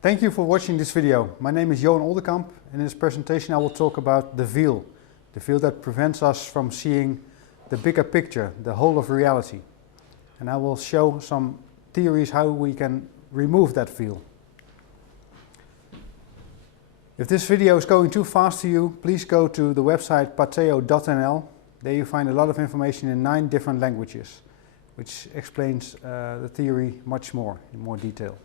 Thank you for watching this video. My name is Johan Oldenkamp, and in this presentation I will talk about the veil that prevents us from seeing the bigger picture, the whole of reality. And I will show some theories how we can remove that veil. If this video is going too fast to you, please go to the website Pateo.nl. There you find a lot of information in 9 different languages, which explains the theory much more, in more detail.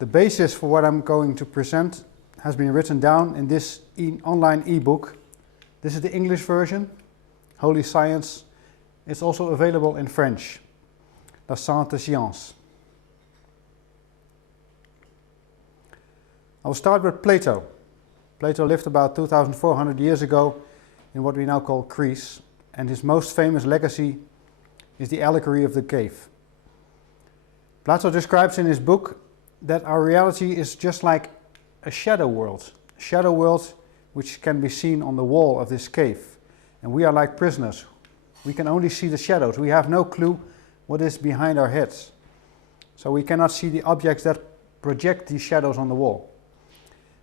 The basis for what I'm going to present has been written down in this online ebook. This is the English version, Holy Science. It's also available in French, La Sainte Science. I will start with Plato. Plato lived about 2,400 years ago in what we now call Greece, and his most famous legacy is the allegory of the cave. Plato describes in his book that our reality is just like a shadow world which can be seen on the wall of this cave. And we are like prisoners. We can only see the shadows. We have no clue what is behind our heads. So we cannot see the objects that project these shadows on the wall.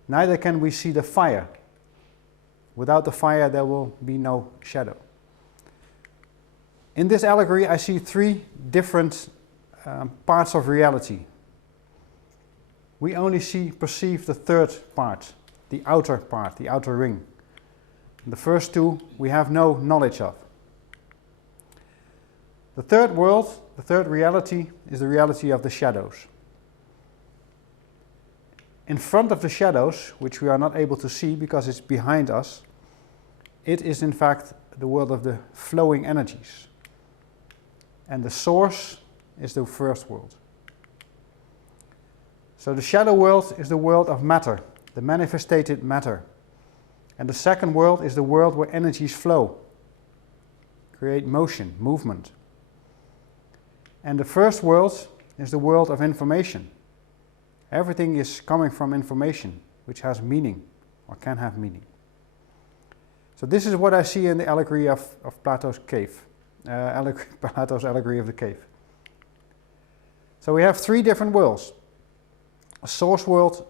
Neither can we see the fire. Without the fire there will be no shadow. In this allegory I see 3 different parts of reality. We only perceive the third part, the outer ring. The first 2 we have no knowledge of. The third world, the third reality, is the reality of the shadows. In front of the shadows, which we are not able to see because it's behind us, it is in fact the world of the flowing energies. And the source is the first world. So the shadow world is the world of matter, the manifested matter. And the second world is the world where energies flow, create motion, movement. And the first world is the world of information. Everything is coming from information, which has meaning, or can have meaning. So this is what I see in the allegory of Plato's cave, Plato's allegory of the cave. So we have 3 different worlds. A source world,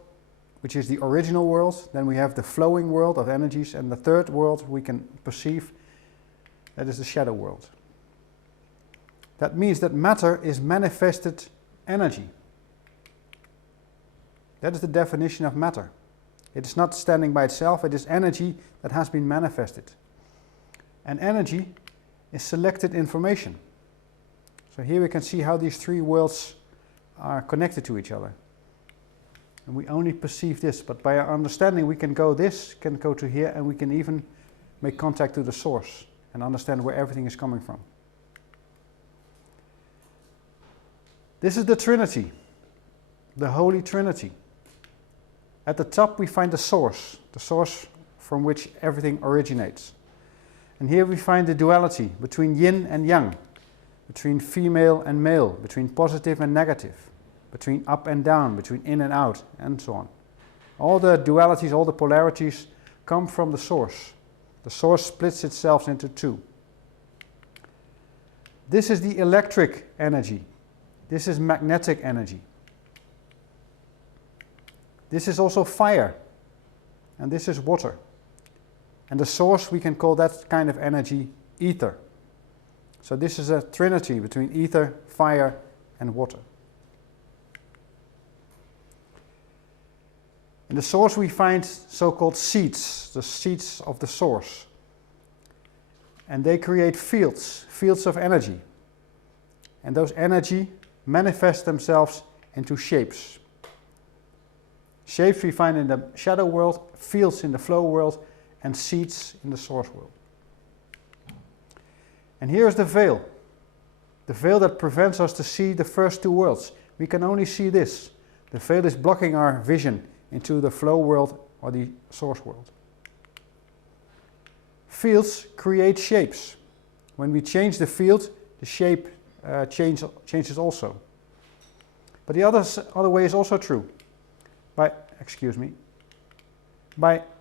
which is the original world. Then we have the flowing world of energies, and the third world we can perceive, that is the shadow world. That means that matter is manifested energy. That is the definition of matter. It is not standing by itself, it is energy that has been manifested. And energy is selected information. So here we can see how these 3 worlds are connected to each other. And we only perceive this, but by our understanding we can go to here, and we can even make contact to the source and understand where everything is coming from. This is the Trinity, the Holy Trinity. At the top we find the source from which everything originates. And here we find the duality between yin and yang, between female and male, between positive and negative, between up and down, between in and out, and so on. All the dualities, all the polarities come from the source. The source splits itself into 2. This is the electric energy. This is magnetic energy. This is also fire, and this is water. And the source, we can call that kind of energy ether. So this is a trinity between ether, fire, and water. In the source we find so-called seeds, the seeds of the source. And they create fields of energy. And those energy manifest themselves into shapes. Shapes we find in the shadow world, fields in the flow world, and seeds in the source world. And here is the veil that prevents us to see the first 2 worlds. We can only see this. The veil is blocking our vision into the flow world or the source world. Fields create shapes. When we change the field, the shape changes also. But the other way is also true. By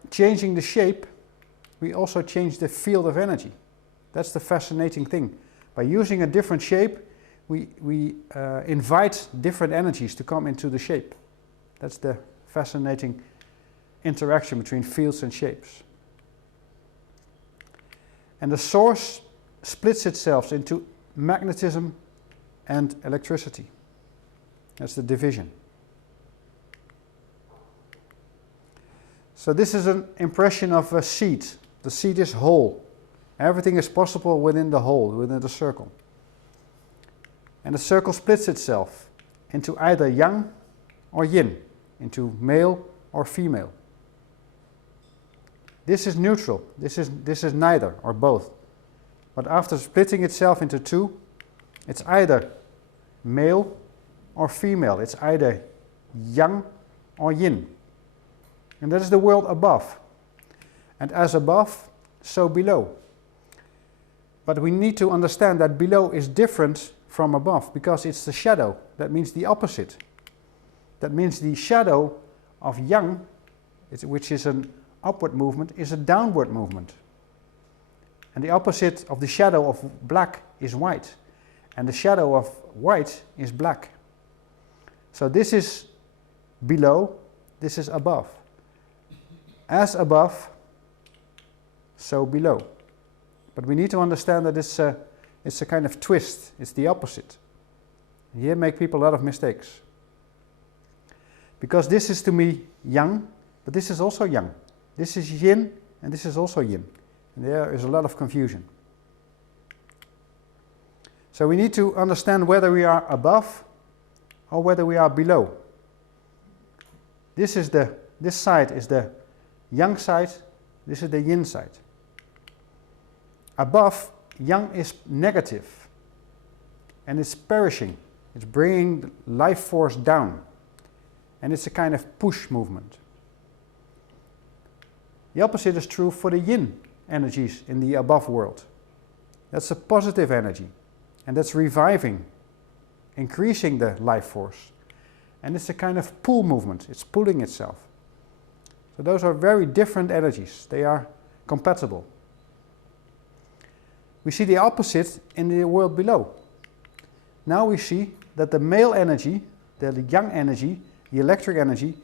changing the shape, we also change the field of energy. That's the fascinating thing. By using a different shape, we invite different energies to come into the shape. That's the fascinating interaction between fields and shapes. And the source splits itself into magnetism and electricity. That's the division. So this is an impression of a seed. The seed is whole. Everything is possible within the whole, within the circle. And the circle splits itself into either yang or yin, into male or female. This is neutral. This is neither or both. But after splitting itself into two, it's either male or female. It's either yang or yin. And that is the world above. And as above, so below. But we need to understand that below is different from above, because it's the shadow. That means the opposite. That means the shadow of yang, which is an upward movement, is a downward movement. And the opposite of the shadow of black is white. And the shadow of white is black. So this is below, this is above. As above, so below. But we need to understand that it's a kind of twist. It's the opposite. Here make people a lot of mistakes. Because this is to me yang, but this is also yang. This is yin, and this is also yin. And there is a lot of confusion. So we need to understand whether we are above or whether we are below. This side is the yang side, this is the yin side. Above, yang is negative, and it's perishing. It's bringing life force down, and it's a kind of push movement. The opposite is true for the yin energies in the above world. That's a positive energy, and that's reviving, increasing the life force. And it's a kind of pull movement. It's pulling itself. So those are very different energies. They are compatible. We see the opposite in the world below. Now we see that the male energy, the yang energy, the electric energy,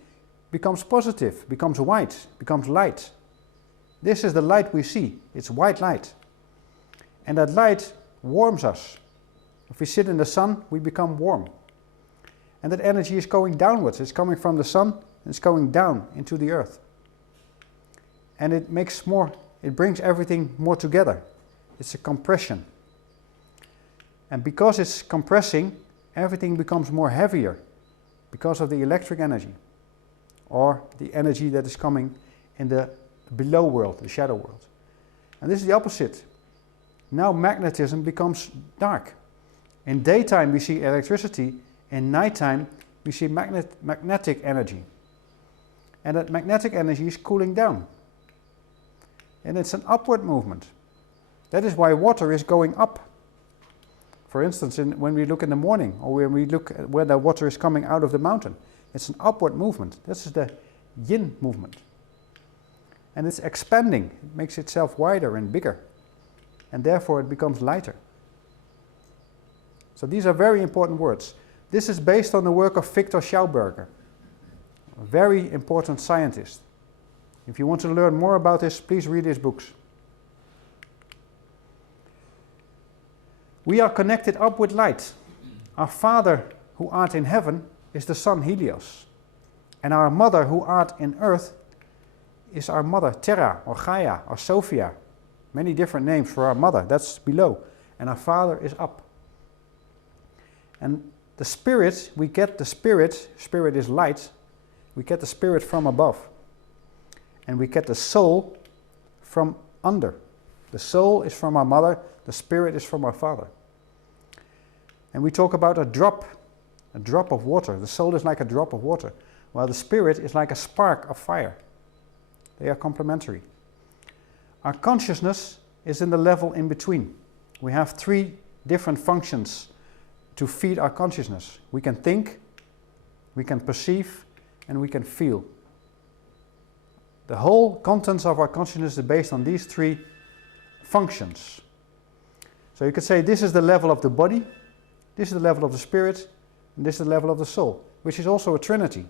becomes positive, becomes white, becomes light. This is the light we see. It's white light. And that light warms us. If we sit in the sun, we become warm. And that energy is going downwards. It's coming from the sun, and it's going down into the earth. And it brings everything more together. It's a compression. And because it's compressing, everything becomes more heavier because of the electric energy, or the energy that is coming in the below world, the shadow world. And this is the opposite. Now magnetism becomes dark. In daytime we see electricity, in nighttime we see magnetic energy. And that magnetic energy is cooling down. And it's an upward movement. That is why water is going up. For instance, when we look in the morning, or when we look at where the water is coming out of the mountain, it's an upward movement. This is the yin movement. And it's expanding. It makes itself wider and bigger. And therefore it becomes lighter. So these are very important words. This is based on the work of Victor Schauberger, a very important scientist. If you want to learn more about this, please read his books. We are connected up with light. Our Father who art in heaven is the sun Helios. And our Mother who art in earth is our Mother Terra or Gaia or Sophia. Many different names for our Mother. That's below. And our Father is up. And the Spirit, we get the Spirit is light. We get the Spirit from above. And we get the soul from under. The soul is from our Mother. The Spirit is from our Father. And we talk about a drop of water. The soul is like a drop of water, while the Spirit is like a spark of fire. They are complementary. Our consciousness is in the level in between. We have three different functions to feed our consciousness. We can think, we can perceive, and we can feel. The whole contents of our consciousness is based on these three functions. So you could say this is the level of the body, This is the level of the spirit, and this is the level of the soul, which is also a trinity.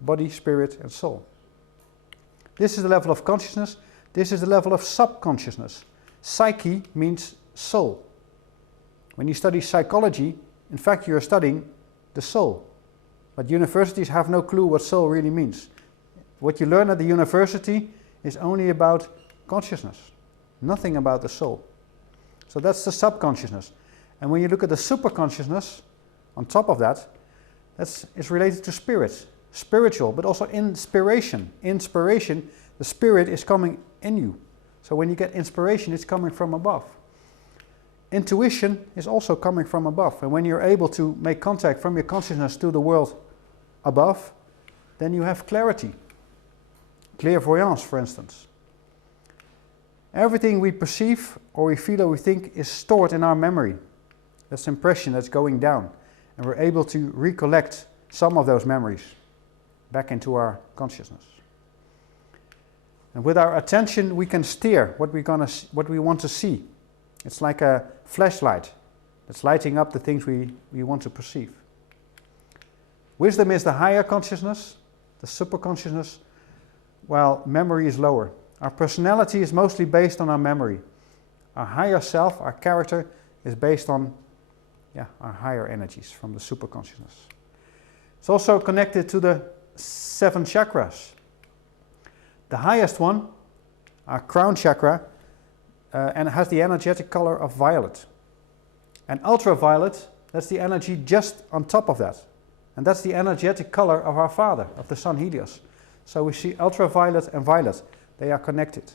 Body, spirit, and soul. This is the level of consciousness. This is the level of subconsciousness. Psyche means soul. When you study psychology, in fact you are studying the soul. But universities have no clue what soul really means. What you learn at the university is only about consciousness, nothing about the soul. So that's the subconsciousness. And when you look at the superconsciousness, on top of that, is related to spirit, spiritual, but also inspiration. Inspiration, the spirit is coming in you. So when you get inspiration, it's coming from above. Intuition is also coming from above. And when you're able to make contact from your consciousness to the world above, then you have clarity. Clairvoyance, for instance. Everything we perceive or we feel or we think is stored in our memory. That's impression that's going down. And we're able to recollect some of those memories back into our consciousness. And with our attention, we can steer what we want to see. It's like a flashlight that's lighting up the things we want to perceive. Wisdom is the higher consciousness, the superconsciousness, while memory is lower. Our personality is mostly based on our memory. Our higher self, our character, is based on our higher energies from the superconsciousness. It's also connected to the 7 chakras. The highest one, our crown chakra, and it has the energetic color of violet. And ultraviolet, that's the energy just on top of that. And that's the energetic color of our father, of the sun Helios. So we see ultraviolet and violet. They are connected.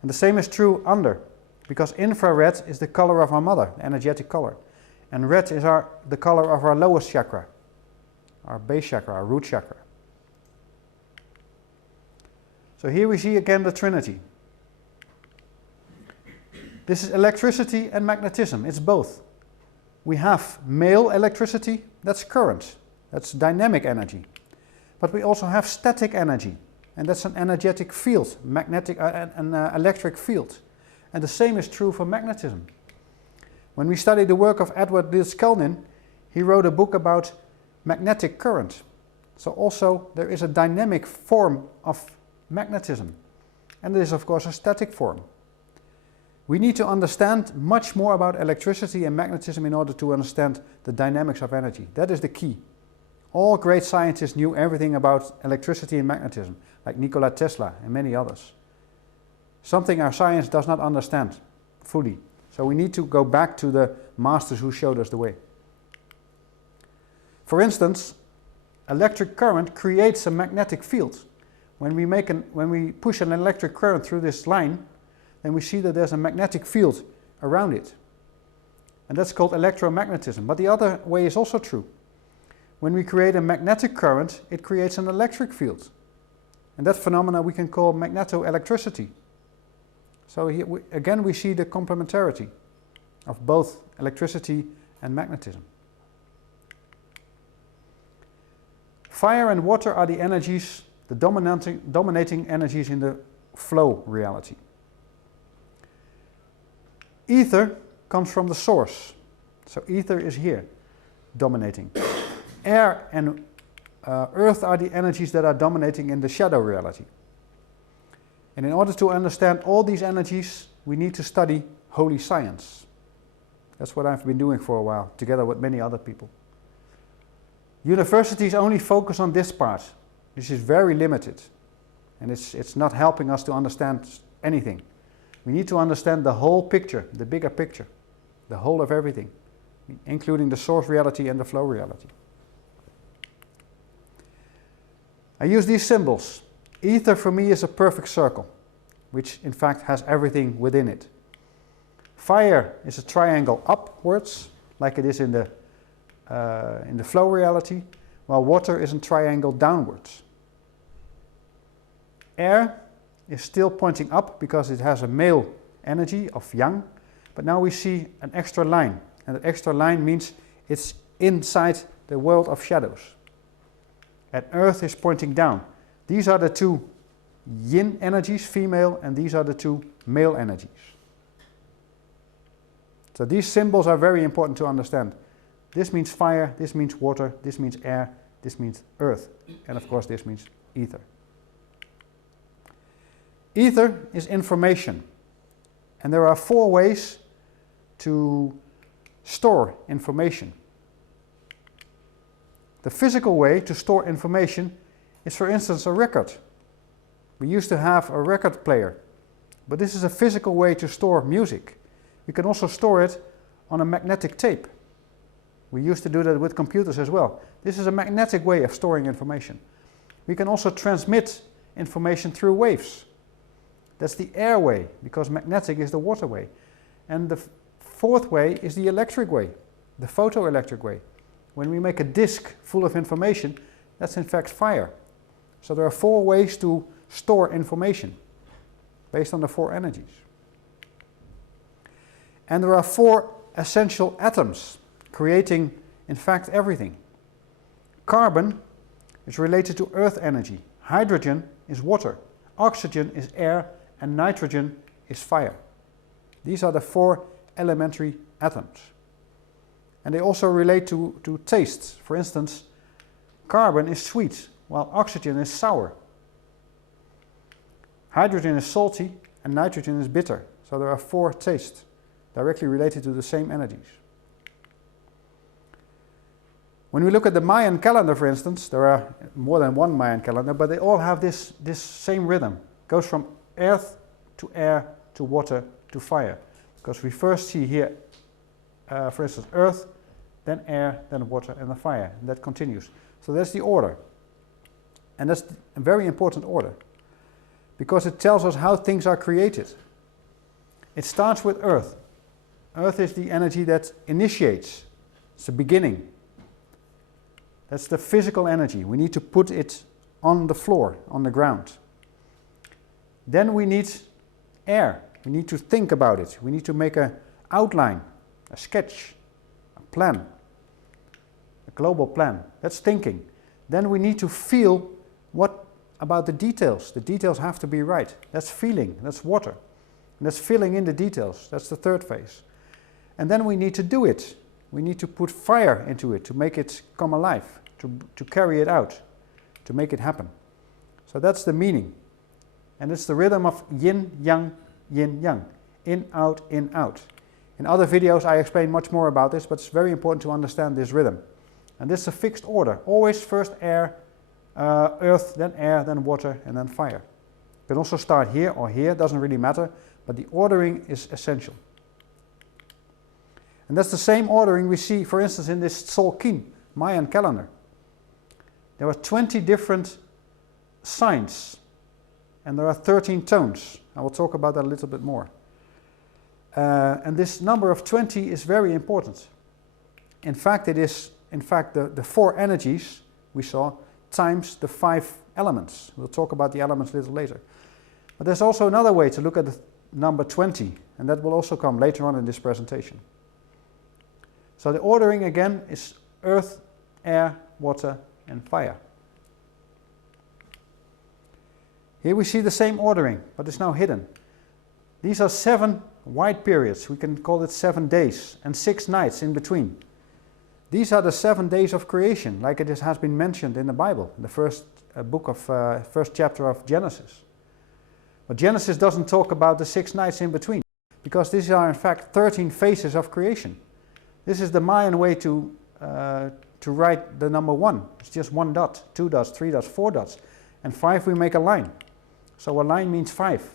And the same is true under, because infrared is the color of our mother, the energetic color. And red is the color of our lowest chakra, our base chakra, our root chakra. So here we see again the trinity. This is electricity and magnetism. It's both. We have male electricity, that's current, that's dynamic energy. But we also have static energy, and that's an energetic field, an electric field. And the same is true for magnetism. When we study the work of Edward Leeds-Kelvin, he wrote a book about magnetic current. So also there is a dynamic form of magnetism. And there is of course a static form. We need to understand much more about electricity and magnetism in order to understand the dynamics of energy. That is the key. All great scientists knew everything about electricity and magnetism, like Nikola Tesla and many others. Something our science does not understand fully. So we need to go back to the masters who showed us the way. For instance, electric current creates a magnetic field. When we push an electric current through this line, then we see that there's a magnetic field around it. And that's called electromagnetism. But the other way is also true. When we create a magnetic current, it creates an electric field. And that phenomena we can call magnetoelectricity. So here again we see the complementarity of both electricity and magnetism. Fire and water are the energies, the dominating energies in the flow reality. Ether comes from the source. So ether is here, dominating. Air and earth are the energies that are dominating in the shadow reality. And in order to understand all these energies, we need to study holy science. That's what I've been doing for a while, together with many other people. Universities only focus on this part. This is very limited. And it's not helping us to understand anything. We need to understand the whole picture, the bigger picture, the whole of everything, including the source reality and the flow reality. I use these symbols. Ether for me is a perfect circle, which in fact has everything within it. Fire is a triangle upwards, like it is in the flow reality, while water is a triangle downwards. Air is still pointing up because it has a male energy of yang, but now we see an extra line, and the extra line means it's inside the world of shadows. And earth is pointing down. These are the two yin energies, female, and these are the two male energies. So these symbols are very important to understand. This means fire, this means water, this means air, this means earth, and of course this means ether. Ether is information, and there are 4 ways to store information. The physical way to store information is, for instance, a record. We used to have a record player, but this is a physical way to store music. You can also store it on a magnetic tape. We used to do that with computers as well. This is a magnetic way of storing information. We can also transmit information through waves. That's the air way, because magnetic is the water way. And the 4th way is the electric way, the photoelectric way. When we make a disk full of information, that's in fact fire. So there are 4 ways to store information based on the 4 energies. And there are 4 essential atoms creating, in fact, everything. Carbon is related to earth energy, hydrogen is water, oxygen is air, and nitrogen is fire. These are the 4 elementary atoms. And they also relate to tastes. For instance, carbon is sweet, while oxygen is sour. Hydrogen is salty, and nitrogen is bitter. So there are 4 tastes directly related to the same energies. When we look at the Mayan calendar, for instance, there are more than one Mayan calendar, but they all have this same rhythm. It goes from earth to air to water to fire. Because we first see here, for instance, earth, then air, then water, and then fire. And that continues. So that's the order. And that's a very important order, because it tells us how things are created. It starts with earth. Earth is the energy that initiates. It's the beginning. That's the physical energy. We need to put it on the floor, on the ground. Then we need air. We need to think about it. We need to make an outline, a sketch, a plan, a global plan. That's thinking. Then we need to feel what about the details. The details have to be right. That's feeling. That's water. And that's filling in the details. That's the 3rd phase. And then we need to do it. We need to put fire into it to make it come alive, to carry it out, to make it happen. So that's the meaning. And it's the rhythm of yin, yang, yin, yang. In, out, in, out. In other videos I explain much more about this, but it's very important to understand this rhythm. And this is a fixed order. Always first air, earth, then air, then water, and then fire. You can also start here or here, doesn't really matter, but the ordering is essential. And that's the same ordering we see, for instance, in this Tzolk'in Mayan calendar. There are 20 different signs, and there are 13 tones. I will talk about that a little bit more. And this number of 20 is very important. In fact, it is the 4 energies we saw times the 5 elements. We'll talk about the elements a little later. But there's also another way to look at the number 20, and that will also come later on in this presentation. So the ordering again is earth, air, water, and fire. Here we see the same ordering, but it's now hidden. These are 7 white periods. We can call it 7 days and 6 nights in between. These are the 7 days of creation, like it has been mentioned in the Bible, in the first chapter of Genesis. But Genesis doesn't talk about the 6 nights in between, because these are in fact 13 phases of creation. This is the Mayan way to write the number 1. It's just 1 dot, 2 dots, 3 dots, 4 dots, and 5 we make a line. So a line means 5.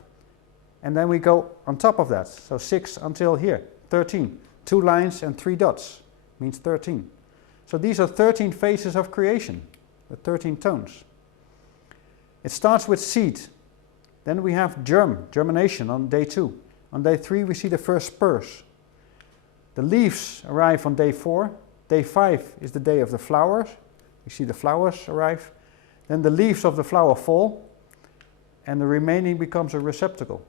And then we go on top of that. So 6 until here, 13. 2 lines and 3 dots means 13. So these are 13 phases of creation, the 13 tones. It starts with seed. Then we have germination on day 2. On day 3 we see the first spurs. The leaves arrive on day 4. Day 5 is the day of the flowers. We see the flowers arrive. Then the leaves of the flower fall, and the remaining becomes a receptacle.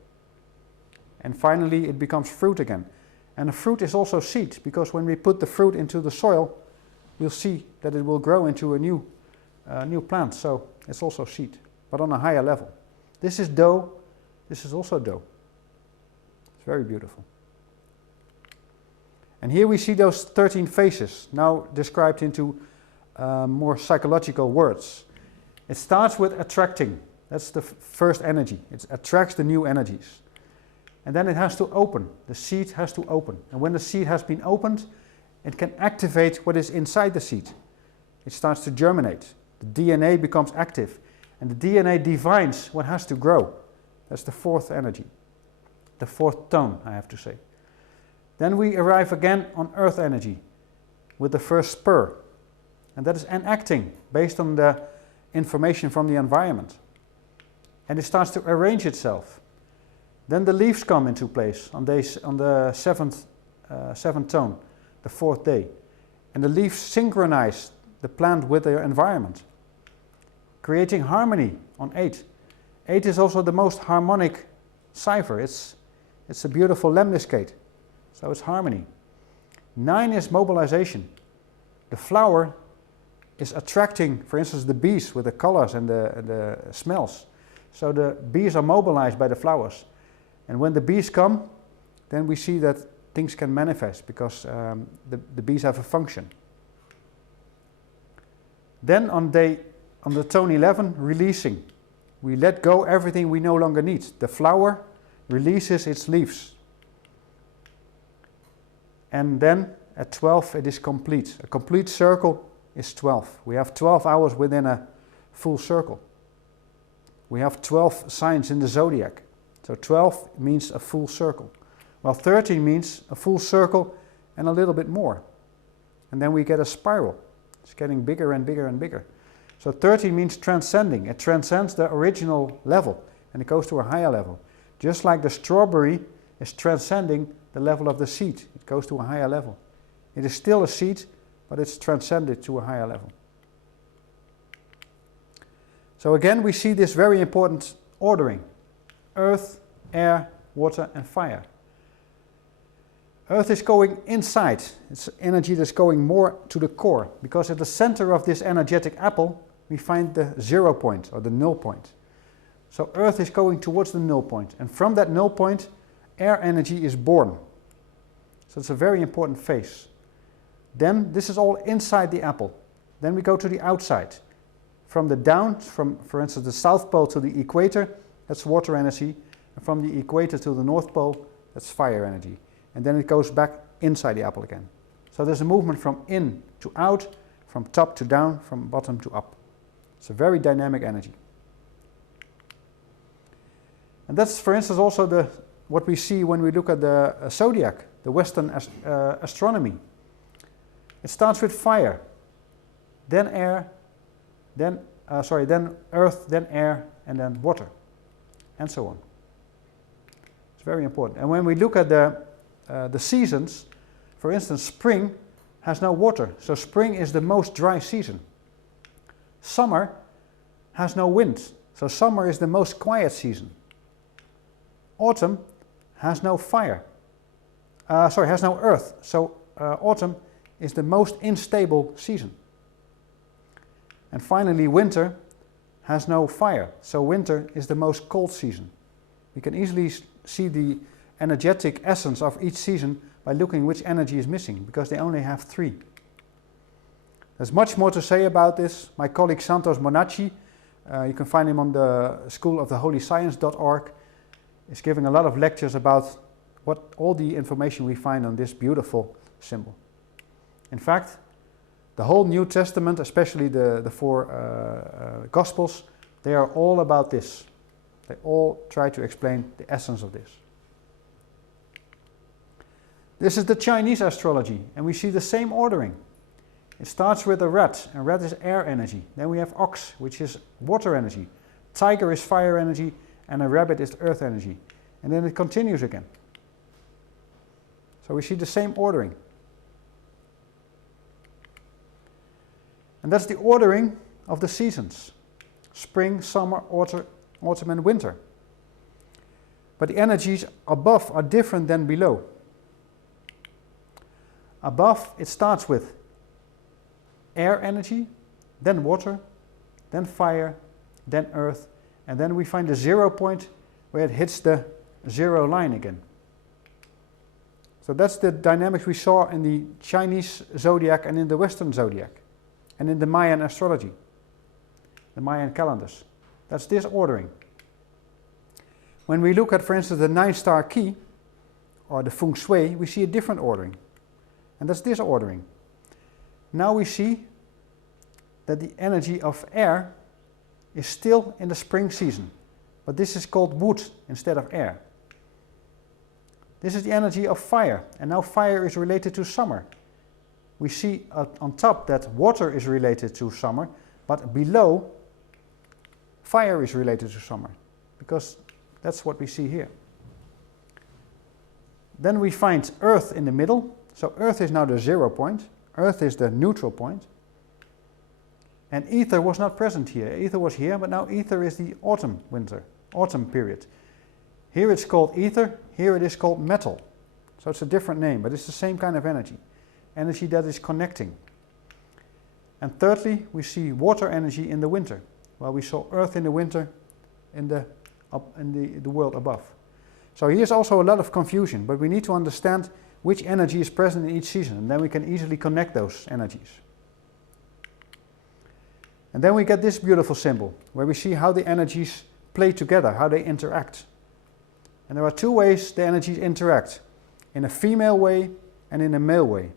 And finally it becomes fruit again. And the fruit is also seed, because when we put the fruit into the soil, we'll see that it will grow into a new plant. So it's also seed, but on a higher level. This is dough. This is also dough. It's very beautiful. And here we see those 13 phases, now described into more psychological words. It starts with attracting. That's the first energy. It attracts the new energies. And then it has to open. The seed has to open. And when the seed has been opened, it can activate what is inside the seed. It starts to germinate. The DNA becomes active. And the DNA divines what has to grow. That's the fourth energy. The fourth tone, I have to say. Then we arrive again on earth energy with the first spur. And that is enacting based on the information from the environment. And it starts to arrange itself. Then the leaves come into place on the seventh tone, the fourth day. And the leaves synchronize the plant with their environment, creating harmony on 8. 8 is also the most harmonic cipher. It's a beautiful lemniscate, so it's harmony. 9 is mobilization. The flower is attracting, for instance, the bees with the colors and the smells. So the bees are mobilized by the flowers. And when the bees come, then we see that things can manifest because the bees have a function. Then on the tone 11, releasing. We let go everything we no longer need. The flower releases its leaves. And then at 12 it is complete. A complete circle is 12. We have 12 hours within a full circle. We have 12 signs in the zodiac. So 12 means a full circle. While 13 means a full circle and a little bit more. And then we get a spiral. It's getting bigger and bigger and bigger. So 13 means transcending. It transcends the original level and it goes to a higher level. Just like the strawberry is transcending the level of the seed. It goes to a higher level. It is still a seed, but it's transcended to a higher level. So again, we see this very important ordering. Earth, air, water and fire. Earth is going inside. It's energy that's going more to the core, because at the center of this energetic apple we find the 0 point or the null point. So Earth is going towards the null point, and from that null point air energy is born. So it's a very important phase. Then this is all inside the apple. Then we go to the outside. From the down, from for instance the South Pole to the equator, that's water energy. And from the equator to the North Pole, that's fire energy. And then it goes back inside the apple again. So there's a movement from in to out, from top to down, from bottom to up. It's a very dynamic energy. And that's, for instance, also what we see when we look at the zodiac, the Western astronomy. It starts with fire, then air, then earth, then air, and then water, and so on. It's very important. And when we look at the seasons, for instance, spring has no water, so spring is the most dry season. Summer has no wind, so summer is the most quiet season. Autumn has no fire. Has no earth, so autumn is the most unstable season. And finally, winter has no fire, so winter is the most cold season. We can easily see the energetic essence of each season by looking which energy is missing, because they only have 3. There's much more to say about this. My colleague Santos Monacci, you can find him on the schooloftheholyscience.org, is giving a lot of lectures about all the information we find on this beautiful symbol. In fact, the whole New Testament, especially the 4 Gospels, they are all about this. They all try to explain the essence of this. This is the Chinese astrology, and we see the same ordering. It starts with a rat, and rat is air energy. Then we have ox, which is water energy. Tiger is fire energy, and a rabbit is earth energy. And then it continues again. So we see the same ordering. And that's the ordering of the seasons. Spring, summer, autumn and winter. But the energies above are different than below. Above it starts with air energy, then water, then fire, then earth, and then we find the 0 point where it hits the 0 line again. So that's the dynamics we saw in the Chinese zodiac and in the Western zodiac, and in the Mayan astrology, the Mayan calendars. That's this ordering. When we look at, for instance, the 9-star key, or the feng shui, we see a different ordering. And that's this ordering. Now we see that the energy of air is still in the spring season. But this is called wood instead of air. This is the energy of fire. And now fire is related to summer. We see on top that water is related to summer, but below, fire is related to summer. Because that's what we see here. Then we find earth in the middle. So earth is now the 0 point. Earth is the neutral point. And ether was not present here. Ether was here, but now ether is the autumn period. Here it's called ether, here it is called metal. So it's a different name, but it's the same kind of energy. Energy that is connecting. And thirdly, we see water energy in the winter. Well, we saw earth in the winter in the world above. So here's also a lot of confusion, but we need to understand which energy is present in each season, and then we can easily connect those energies. And then we get this beautiful symbol, where we see how the energies play together, how they interact. And there are two ways the energies interact, in a female way and in a male way.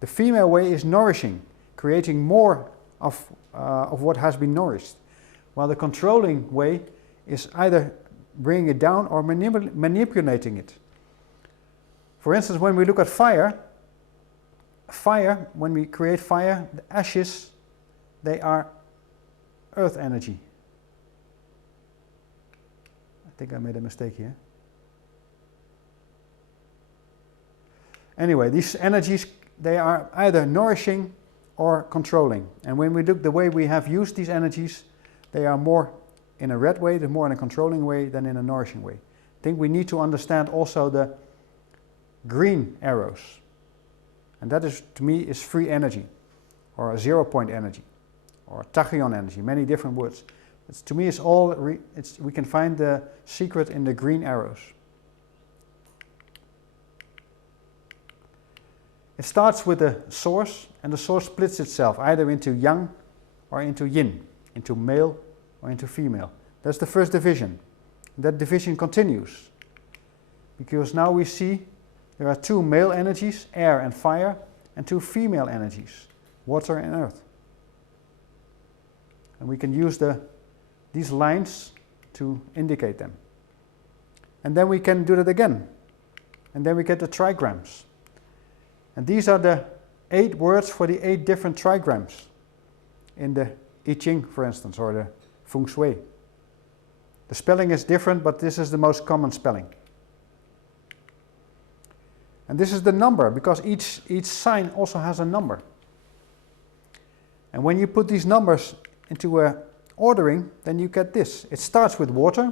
The female way is nourishing, creating more of what has been nourished, while the controlling way is either bringing it down or manipulating it. For instance, when we look at fire, when we create fire, the ashes, they are earth energy. I think I made a mistake here. Anyway, these energies, they are either nourishing or controlling. And when we look the way we have used these energies, they are more in a red way, they're more in a controlling way than in a nourishing way. I think we need to understand also the green arrows. And that is, to me, is free energy, or a 0 point energy, or tachyon energy, many different words. To me, it's all, we can find the secret in the green arrows. It starts with the source, and the source splits itself either into yang or into yin, into male or into female. That's the first division. That division continues, because now we see there are two male energies, air and fire, and two female energies, water and earth. And we can use these lines to indicate them. And then we can do that again. And then we get the trigrams. And these are the 8 words for the 8 different trigrams in the I Ching, for instance, or the feng shui. The spelling is different, but this is the most common spelling. And this is the number, because each sign also has a number. And when you put these numbers into a ordering, then you get this. It starts with water,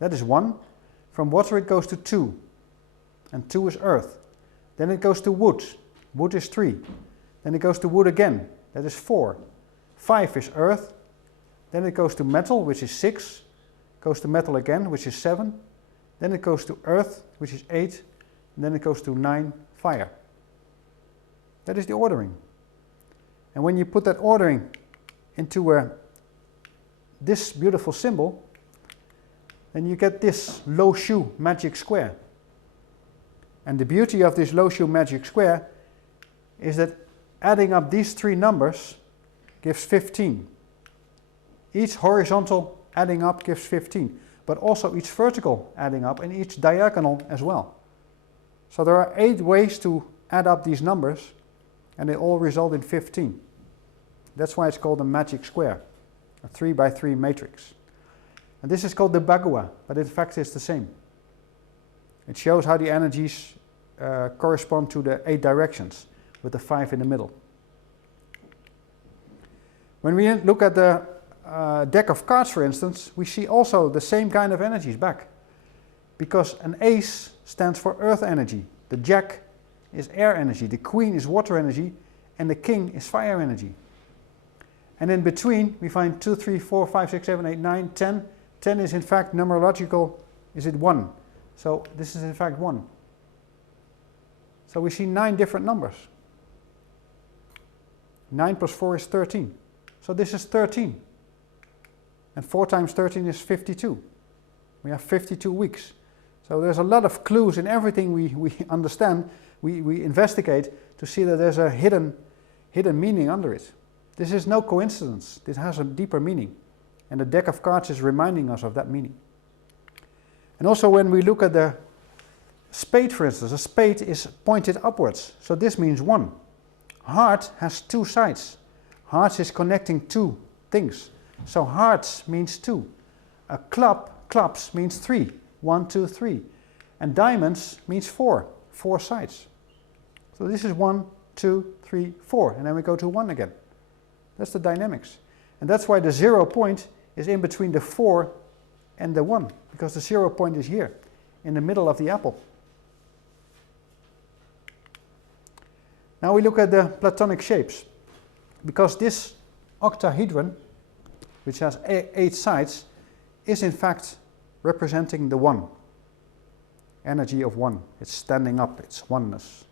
that is 1. From water it goes to 2, and 2 is earth. Then it goes to wood, wood is 3. Then it goes to wood again, that is 4. 5 is earth. Then it goes to metal, which is 6. Goes to metal again, which is 7. Then it goes to earth, which is 8. And then it goes to 9, fire. That is the ordering. And when you put that ordering into this beautiful symbol, then you get this low shoe magic square. And the beauty of this low shoe magic square is that adding up these 3 numbers gives 15. Each horizontal adding up gives 15, but also each vertical adding up and each diagonal as well. So there are 8 ways to add up these numbers, and they all result in 15. That's why it's called a magic square, a 3 by 3 matrix. And this is called the Bagua, but in fact it's the same. It shows how the energies correspond to the 8 directions, with the 5 in the middle. When we look at the deck of cards, for instance, we see also the same kind of energies back. Because an ace stands for earth energy, the jack is air energy, the queen is water energy, and the king is fire energy. And in between we find 2, 3, 4, 5, 6, 7, 8, 9, 10. 10 is in fact numerological, is it 1? So this is in fact 1. So we see 9 different numbers. 9 plus 4 is 13. So this is 13. And 4 times 13 is 52. We have 52 weeks. So there's a lot of clues in everything we understand, we investigate to see that there's a hidden meaning under it. This is no coincidence. This has a deeper meaning. And the deck of cards is reminding us of that meaning. And also when we look at the spade, for instance, a spade is pointed upwards. So this means 1. Heart has 2 sides. Hearts is connecting 2 things. So hearts means 2. A clubs means 3. 1, 2, 3. And diamonds means 4. 4 sides. So this is 1, 2, 3, 4. And then we go to 1 again. That's the dynamics. And that's why the 0 point is in between the 4 and the 1. Because the 0 point is here, in the middle of the apple. Now we look at the Platonic shapes. Because this octahedron, which has 8 sides, is in fact representing the 1. Energy of 1. It's standing up, it's oneness.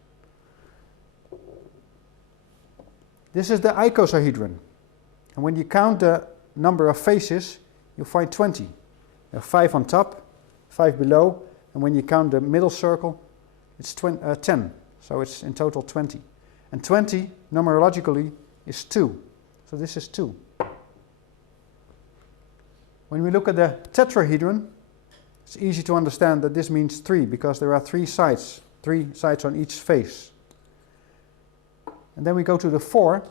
This is the icosahedron. And when you count the number of faces, you find 20. You have 5 on top, 5 below, and when you count the middle circle, it's 10. So it's in total 20. And 20, numerologically, is 2. So this is 2. When we look at the tetrahedron, it's easy to understand that this means 3, because there are 3 sides on each face. And then we go to the 4.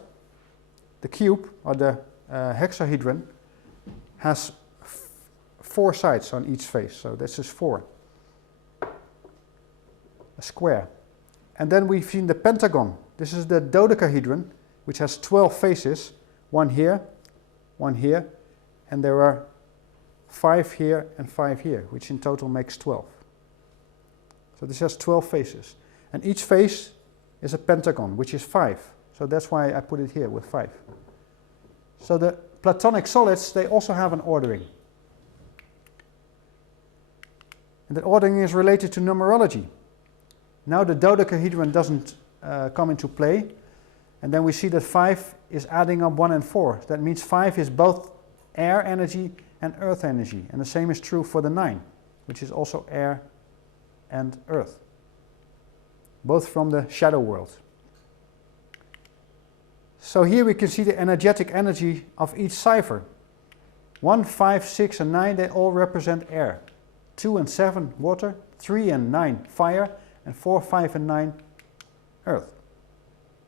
The cube, or the hexahedron, has 4 sides on each face, so this is 4. A square. And then we've seen the pentagon. This is the dodecahedron, which has 12 faces, 1 here, and there are 5 here and 5 here, which in total makes 12. So this has 12 faces. And each face is a pentagon, which is 5. So that's why I put it here with 5. So the Platonic solids, they also have an ordering. And that ordering is related to numerology. Now the dodecahedron doesn't come into play. And then we see that 5 is adding up 1 and 4. That means 5 is both air energy and earth energy. And the same is true for the 9, which is also air and earth. Both from the shadow world. So here we can see the energetic energy of each cipher. 1, 5, 6 and 9, they all represent air. 2 and 7, water. 3 and 9, fire. And 4, 5 and 9, earth.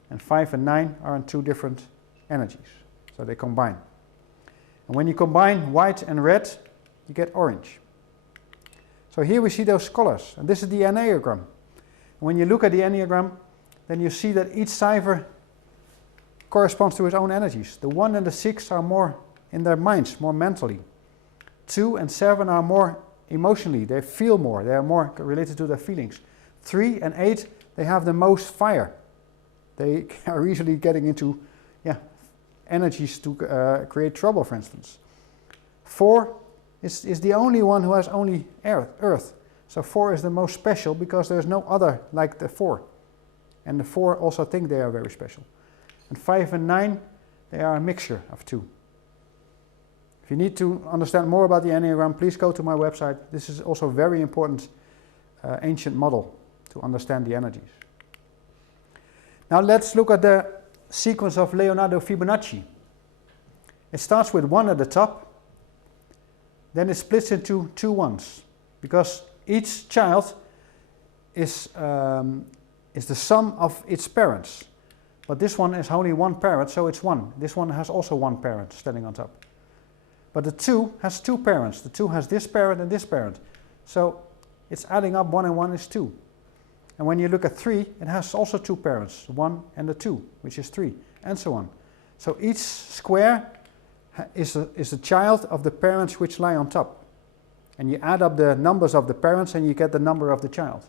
And 5 and 9 are in 2 different energies. So they combine. And when you combine white and red, you get orange. So here we see those colors. And this is the Enneagram. And when you look at the Enneagram, then you see that each cipher corresponds to its own energies. The 1 and the 6 are more in their minds, more mentally. 2 and 7 are more emotionally. They feel more. They are more related to their feelings. 3 and 8, they have the most fire. They are easily getting into energies to create trouble, for instance. 4 is the only one who has only earth. So 4 is the most special because there's no other like the 4. And the 4 also think they are very special. And 5 and 9, they are a mixture of 2. If you need to understand more about the Enneagram, please go to my website. This is also a very important ancient model to understand the energies. Now let's look at the sequence of Leonardo Fibonacci. It starts with 1 at the top, then it splits into 2 ones, because each child is the sum of its parents. But this one is only 1 parent, so it's 1. This one has also 1 parent standing on top. But the 2 has 2 parents. The 2 has this parent and this parent. So it's adding up 1 and 1 is 2. And when you look at 3, it has also 2 parents, 1 and the 2, which is 3, and so on. So each square is a child of the parents which lie on top. And you add up the numbers of the parents and you get the number of the child.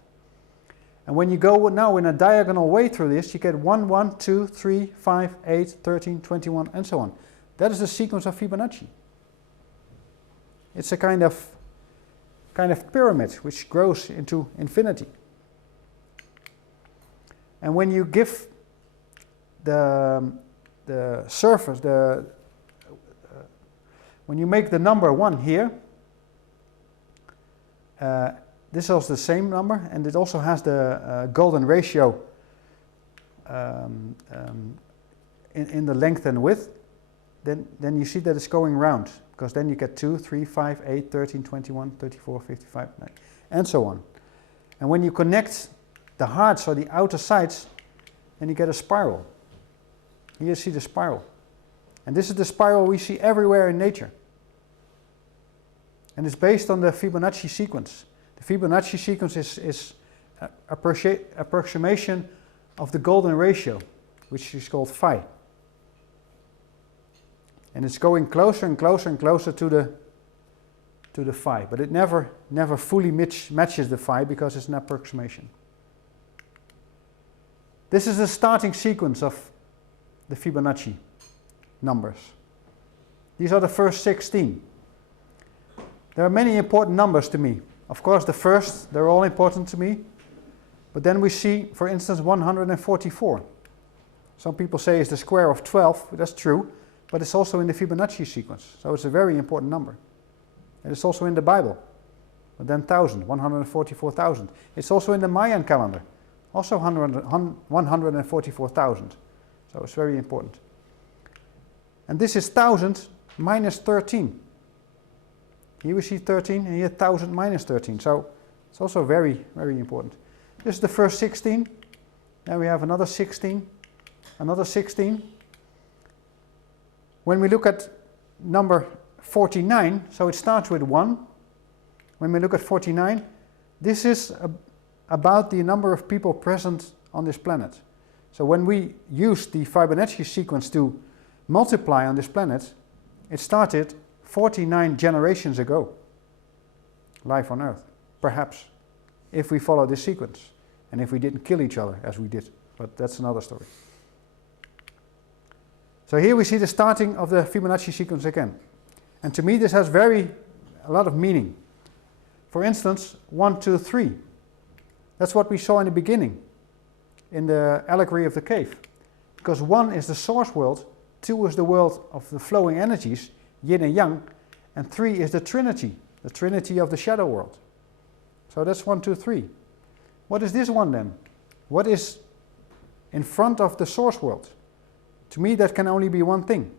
And when you go now in a diagonal way through this, you get 1, 1, 2, 3, 5, 8, 13, 21, and so on. That is the sequence of Fibonacci. It's a kind of pyramid which grows into infinity. And when you give the surface, when you make the number 1 here, this is also the same number, and it also has the golden ratio in the length and width, then you see that it's going round, because then you get 2, 3, 5, 8, 13, 21, 34, 55, 9, and so on. And when you connect the hearts or the outer sides, then you get a spiral. Here you see the spiral. And this is the spiral we see everywhere in nature. And it's based on the Fibonacci sequence. The Fibonacci sequence is approximation of the golden ratio, which is called phi. And it's going closer and closer and closer to the phi, but it never fully matches the phi because it's an approximation. This is the starting sequence of the Fibonacci numbers. These are the first 16. There are many important numbers to me. Of course, the first, they're all important to me. But then we see, for instance, 144. Some people say it's the square of 12. That's true. But it's also in the Fibonacci sequence. So it's a very important number. And it's also in the Bible. But then 1,000, 144,000. It's also in the Mayan calendar. Also 144,000. So it's very important. And this is 1,000 minus 13. Here we see 13, and here 1,000 minus 13. So it's also very, very important. This is the first 16. Then we have another 16, another 16. When we look at number 49, so it starts with 1. When we look at 49, this is about the number of people present on this planet. So when we use the Fibonacci sequence to multiply on this planet, it started 49 generations ago, life on Earth, perhaps, if we follow this sequence, and if we didn't kill each other as we did, but that's another story. So here we see the starting of the Fibonacci sequence again. And to me this has a lot of meaning. For instance, 1, 2, 3. That's what we saw in the beginning, in the allegory of the cave. Because 1 is the source world, 2 is the world of the flowing energies, Yin and Yang, and 3 is the trinity of the shadow world. So that's 1, 2, 3. What is this one then? What is in front of the source world? To me that can only be one thing.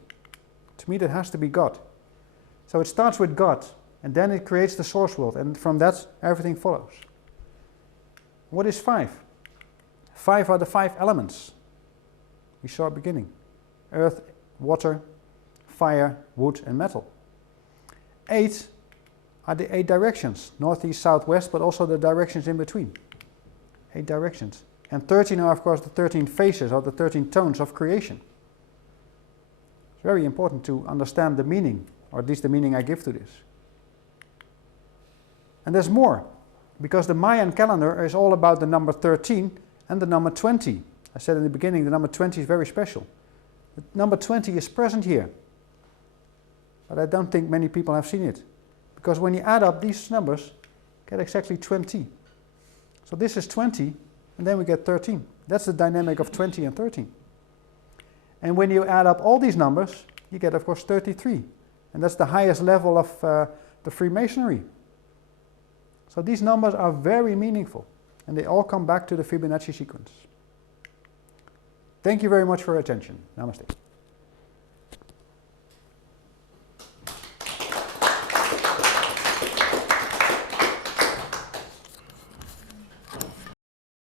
To me that has to be God. So it starts with God, and then it creates the source world, and from that everything follows. What is 5? 5 are the 5 elements we saw at the beginning. Earth, water, fire, wood and metal. 8 are the 8 directions, north, east, south, west, but also the directions in between. 8 directions. And 13 are of course the 13 phases or the 13 tones of creation. It's very important to understand the meaning, or at least the meaning I give to this. And there's more, because the Mayan calendar is all about the number 13 and the number 20. I said in the beginning the number 20 is very special. The number 20 is present here, but I don't think many people have seen it, because when you add up these numbers, you get exactly 20. So this is 20, and then we get 13. That's the dynamic of 20 and 13. And when you add up all these numbers, you get of course 33. And that's the highest level of the Freemasonry. So these numbers are very meaningful, and they all come back to the Fibonacci sequence. Thank you very much for your attention. Namaste.